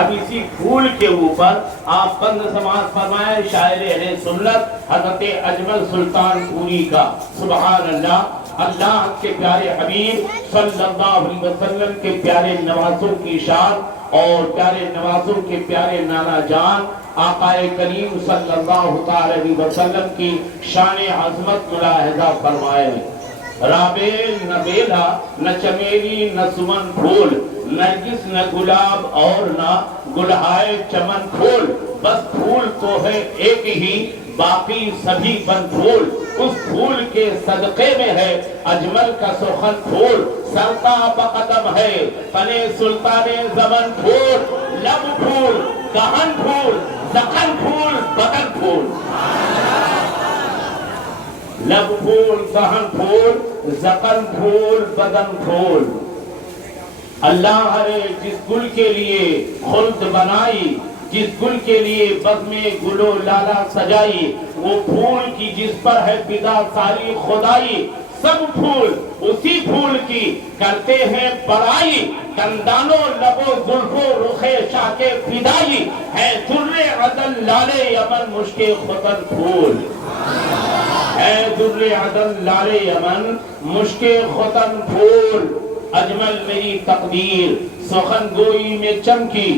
اب اسی پھول کے اوپر آپ بند سماعت فرمائیں شاعر اہل سنت حضرت اجمل سلطان پوری کا۔ سبحان اللہ، اللہ کے پیارے حبیب صلی اللہ علیہ وسلم کے پیارے نوازوں کی شان اور پیارے نوازوں کے پیارے نانا جان آقا کریم صلی اللہ علیہ وسلم کی شان عظمت ملاحظہ فرمائے۔ رابیل نہ بیلا نہ چمیلی نہ سمن پھول، نرگس نہ گلاب اور نہ گلہائے چمن پھول، بس پھول تو ہے ایک ہی باقی سبھی بن پھول، اس پھول کے صدقے میں ہے اجمل کا سخن پھول، سرتا بقدم ہے تنے سلطان زمن پھول، لب پھول دہن پھول زخن پھول بدن پھول، لب پھول دہن پھول زخن پھول بدن پھول۔ اللہ نے جس گل کے لیے خلد بنائی، جس گل کے لیے بزم گل و لالا سجائی، وہ پھول کی جس پر ہے فدا ساری خدائی، سب پھول اسی پھول کی کرتے ہیں بڑائی، دندانوں لبو زلفو رخ شاہ کے فدائی، ہے در عدن لال یمن مشک ختن پھول، ہے در عدن لال یمن مشک ختن پھول۔ اجمل میری تقدیر سخن گوئی میں چمکی،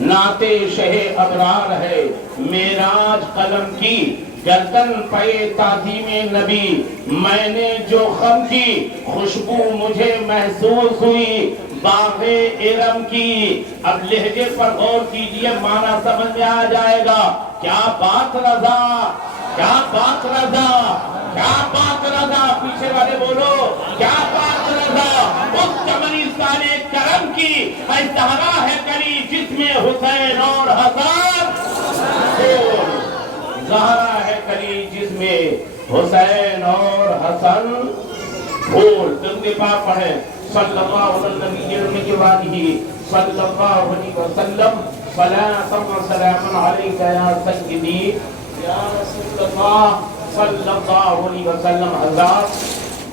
نعت شہ ابرار ہے معراج قلم کی، گردن پہ تعظیم نبی میں نے جو خم کی، خوشبو مجھے محسوس ہوئی باغ ارم کی۔ اب لہجے پر غور کیجئے، معنی سمجھ میں آ جائے گا۔ کیا بات رضا، کیا بات رضا، کیا بات رضا، پیچھے والے بولو کیا بات رضا، اس چمنستان کرم کی ازدہرا ہے کلی جس میں حسین اور حسن پھول، زہرا ہے کلی جس میں حسین اور حسن پھول۔ درود پاک پڑھیں صلی اللہ علیہ وسلم، صلاۃ و سلام علیک یا سیدی یا رسول اللہ صلی اللہ علیہ وسلم۔ حضرات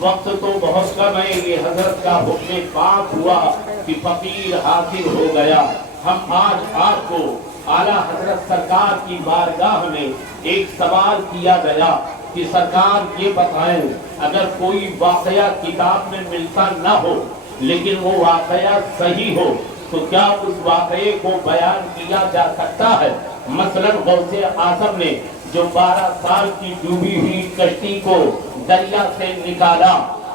وقت تو بہت کم ہے، یہ حضرت کا حکم پاک ہوا کہ فقیر حاضر ہو گیا۔ ہم آج آپ کو اعلیٰ حضرت سرکار کی بارگاہ میں ایک سوال کیا گیا کہ سرکار یہ بتائیں، اگر کوئی واقعہ کتاب میں ملتا نہ ہو لیکن وہ واقعہ صحیح ہو تو کیا اس واقعے کو بیان کیا جا سکتا ہے؟ مثلاً غوث اعظم نے جو 12 سال کی ڈوبی ہوئی کشتی کو دریا سے نکالا،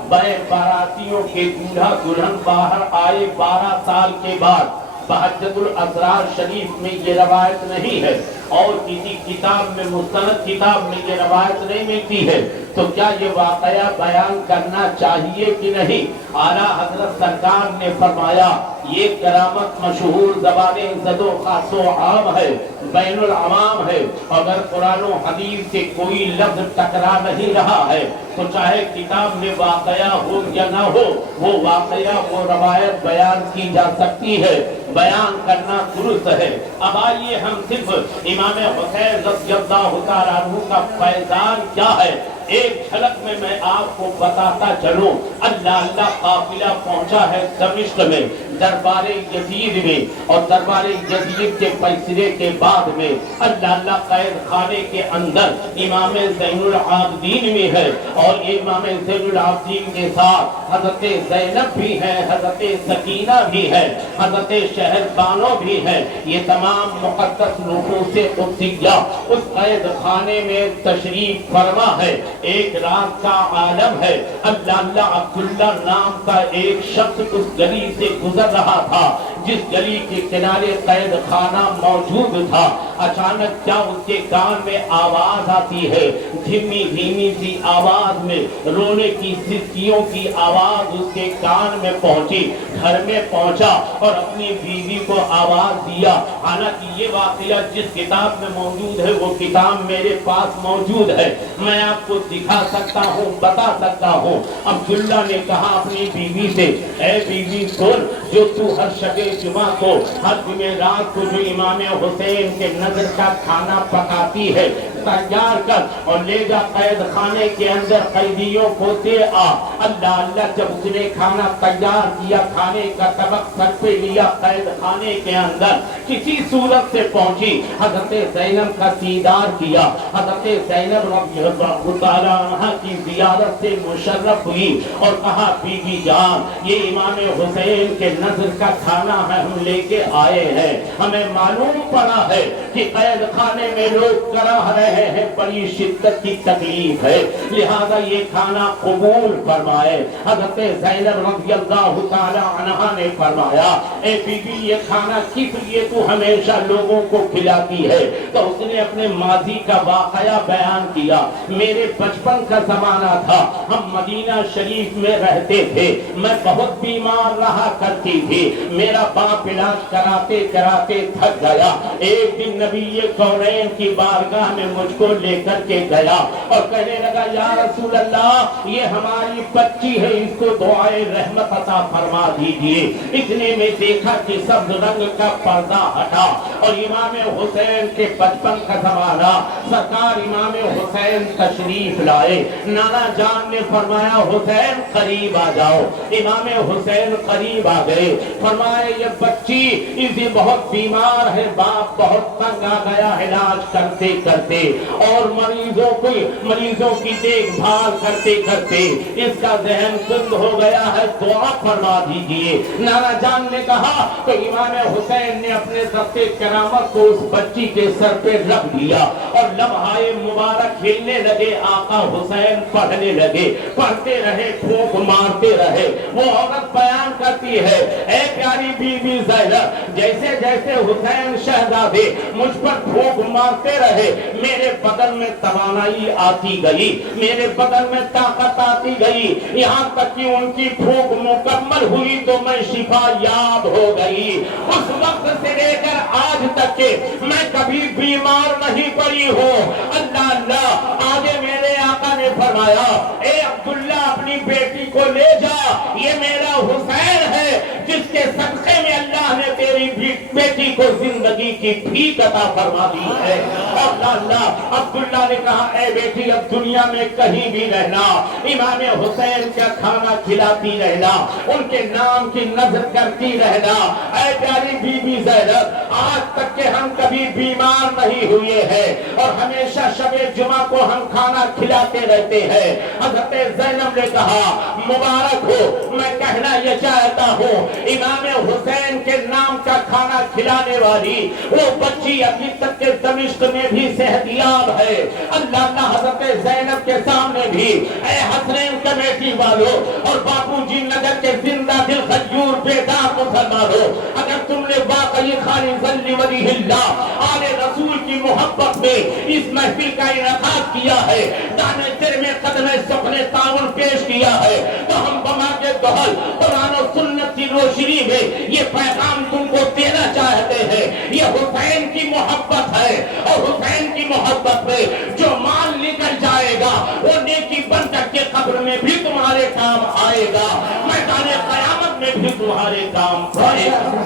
بڑے باراتیوں کے دولہا دلہن باہر آئے 12 سال کے بعد، بہجت الاسرار شریف میں یہ روایت نہیں ہے اور کسی کتاب میں مستند کتاب میں یہ روایت نہیں ملتی ہے، تو کیا یہ واقعہ بیان کرنا چاہیے کہ نہیں؟ اعلیٰ حضرت سرکار نے فرمایا یہ کرامت مشہور زبان زد و خاص و عام ہے، بین العوام ہے، اگر قرآن و حدیث سے کوئی لفظ ٹکرا نہیں رہا ہے تو چاہے کتاب میں واقعہ ہو یا نہ ہو، وہ واقعہ وہ روایت بیان کی جا سکتی ہے، بیان کرنا درست ہے۔ اب آئیے ہم صرف امام حسین رضی اللہ تعالیٰ عنہ کا فیضان کیا ہے ایک جھلک میں آپ کو بتاتا چلوں۔ اللہ قافلہ پہنچا ہے دمشق میں، دربار یزید میں، اور دربار یزید کے فیصلے کے بعد میں اللہ قید خانے کے اندر امام زین العابدین میں ہے، اور امام زین العابدین کے ساتھ حضرت زینب بھی ہے، حضرت سکینہ بھی ہے، حضرت شہربانو بھی ہے، یہ تمام مقدس نفوس قدسیہ اس قید خانے میں تشریف فرما ہے۔ ایک رات کا عالم ہے، اللہ عبداللہ نام کا ایک شخص اس گلی سے گزر رہا تھا جس گلی کے کنارے قید خانہ موجود تھا۔ اچانک کیا اس کے کان میں آواز آتی ہے، دھیمی دھیمی سی آواز میں رونے کی سسکیوں کی آواز اس کے کان میں پہنچی۔ گھر میں پہنچا اور اپنی بیوی کو آواز دیا، حالانکہ یہ واقعہ جس کتاب میں موجود ہے وہ کتاب میرے پاس موجود ہے، میں آپ کو دکھا سکتا ہوں، بتا سکتا ہوں۔ عبداللہ نے کہا اپنی بیوی سے، اے بیوی سن، جو تو ہر شب جمعہ کو، ہر جمعرات کو جو امام حسین کے نظر کا کھانا پکاتی ہے، تیار کر اور لے جا قید خانے کے اندر قیدیوں کو دے آ۔ اللہ اللہ جب اس نے کھانا تیار کیا، کھانے کا طبق سر پہ لیا، قید خانے کے اندر کسی صورت سے پہنچی، حضرت زینب کا دیدار کیا، حضرت زینب رضی اللہ تعالیٰ عنہ کی زیارت سے مشرف ہوئی اور کہا بی بی جان یہ امام حسین کے نظر کا کھانا ہے، ہم لے کے آئے ہیں، ہمیں معلوم پڑا ہے کہ قید خانے میں لوگ کراہ رہے ہیں، بڑی شدت کی تکلیف ہے، لہذا یہ کھانا قبول فرمائے۔ حضرت زینب رضی اللہ تعالی عنہا نے فرمایا اے بی بی یہ کھانا کس لیے تو ہمیشہ لوگوں کو کھلاتی ہے؟ تو اس نے اپنے ماضی کا واقعہ بیان کیا، میرے بچپن کا زمانہ تھا، ہم مدینہ شریف میں رہتے تھے، میں بہت بیمار رہا کرتی تھی، میرا باپ علاج کراتے کراتے تھک گیا، ایک دن نبی کونین کی بارگاہ میں مجھ کو لے کر کے گیا اور کہنے لگا یا رسول اللہ یہ ہماری بچی ہے، اس کو دعائے رحمت عطا فرما دیجئے۔ اتنے میں دیکھا کہ سبز رنگ کا پردہ ہٹا اور امام حسین کے بچپن کا زمانہ، سرکار امام حسین تشریف لائے، نانا جان نے فرمایا حسین قریب آ جاؤ، امام حسین قریب آ گئے، فرمایا یہ بچی اسے بہت بیمار ہے، باپ بہت تنگ آ گیا علاج کرتے کرتے اور مریضوں کی دیکھ بھال کرتے کرتے اس کا ذہن بند ہو گیا ہے، دعا فرما دیجئے۔ نانا جان نے کہا تو امام حسین نے اپنے ضبط کرامت کو اس بچی کے سر پہ رکھ دیا اور لمحائے مبارک کھلنے لگے، آقا حسین پڑھنے لگے، پڑھتے رہے، پھونک مارتے رہے۔ وہ عورت بیان کرتی ہے اے پیاری بی بی زینب جیسے جیسے حسین شہزادے مجھ پر پھونک مارتے رہے، میرے بدن میں توانائی آتی گئی، میرے بدن میں طاقت آتی گئی، یہاں تک کہ ان کی پھونک مکمل ہوئی تو میں شفا یاب ہو گئی۔ اس وقت سے لے کر آج تک کہ میں کبھی بیمار نہیں پڑی ہوں۔ اللہ اللہ آگے میرے آقا نے فرمایا اے عبداللہ اپنی بیٹی کو لے جا، یہ میرا حسین ہے جس کے صدقے میں اللہ نے تیری بیٹی کو زندگی کی بھیک عطا فرما دی ہے۔ اور اللہ عبداللہ نے کہا اے بیٹی اب دنیا میں کہیں بھی رہنا، امام حسین کا کھانا کھلاتی رہنا، ان کے نام کی نظر کرتی رہنا۔ اے پیاری بی بی زینب آج تک کہ ہم کبھی بیمار نہیں ہوئے ہیں اور ہمیشہ شب جمعہ کو ہم کھانا کھلاتے رہتے ہیں۔ حضرت زینب نے کہا مبارک ہو، میں کہنا یہ چاہتا ہوں امام حسین کے نام کا کھانا کھلانے والی وہ بچی ابھی تک کے دمشق میں بھی صحت یاب ہے۔ اللہ اللہ حضرت زینب کے سامنے بھی اے حسنین کمیٹی والوں اور باپو جی نگر کے زندہ دل خجور بیدار مسلمانوں، اگر تم نے واقعی خالص لوجہ اللہ آل رسول کی محبت میں اس محفل کا انعقاد کیا ہے، دانے سر میں قدم سخن تعاون پیش کیا ہے، تو ہم بما کے دہل قرآن و سنت کی روشنی میں یہ پیغام تم کو دینا چاہتے ہیں۔ یہ حسین کی محبت ہے اور حسین کی محبت میں جو مال نکل جائے گا وہ نیکی بن کر کے قبر میں بھی تمہارے کام آئے گا، میدان قیامت میں بھی تمہارے کام آئے گا۔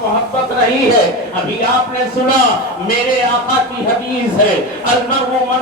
محبت نہیں ہے، ابھی آپ نے سنا میرے آقا کی حدیث ہے المرء مع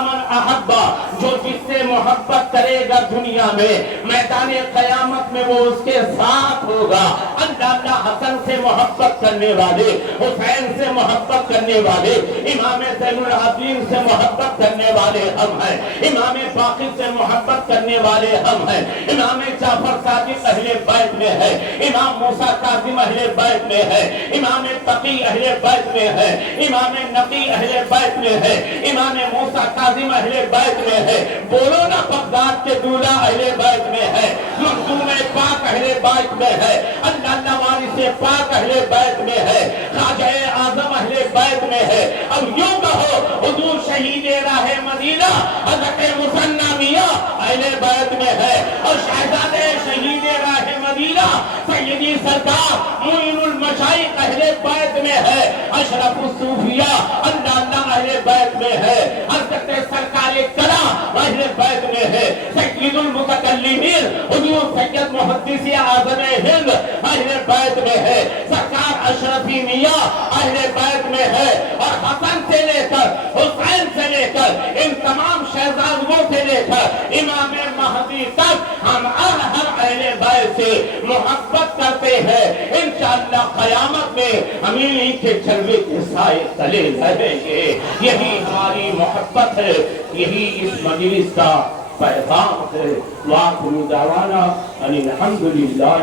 من احب، جو جس سے محبت کرے گا دنیا میں میدان قیامت میں وہ اس کے ساتھ ہوگا۔ اللہ حسن سے محبت کرنے والے، حسین سے محبت کرنے والے، امام زین العابدین سے محبت کرنے والے ہم ہیں، امام باقر سے محبت کرنے والے ہم ہیں، امام جعفر صادق اہل بیت میں ہے، امام موسیٰ کاظم اہل بیت میں ہے، امام تقی اہل بیت میں ہے، امام نقی اہل بیت میں ہے، امام موسیٰ کاظم اہل بیت میں ہے، بولو نا بغداد کے دولہ اہل بیت میں ہے، مخدوم پاک اہل بیت میں ہے، اللہ وارث پاک اہل بیت میں ہے، خواجہ اعظم اہل بیت میں ہے۔ اب یوں کہو حضور شہید راہ مدینہ حضرت مثنی میاں اہل بیت میں ہے اور شہزادے شہید راہ مدینہ سیدی سرکار معین المشائخ بھائی اہل بیت میں ہے، اشرف الصوفیہ اللہ اللہ اہل بیت میں ہے، حضرت سرکار کلام اہل بیت میں ہے، سید المتکلمین حضور سید محدث اعظم ہند اہل بیت میں ہے، سرکار اشرفی میاں اہل بیت میں ہے، اور حسن سے لے کر حسین سے لے کر ان تمام شہزادوں سے لے کر امام مہدی تک ہم ہر اہل بیت سے محبت کرتے ہیں۔ انشاءاللہ قیامت میں ہم انہی کے جلوے کے سائے تلے رہیں گے۔ یہی ہماری محبت ہے، یہی اس مجلس کا پیغام ہے۔ وآخر دعوانا ان الحمدللہ۔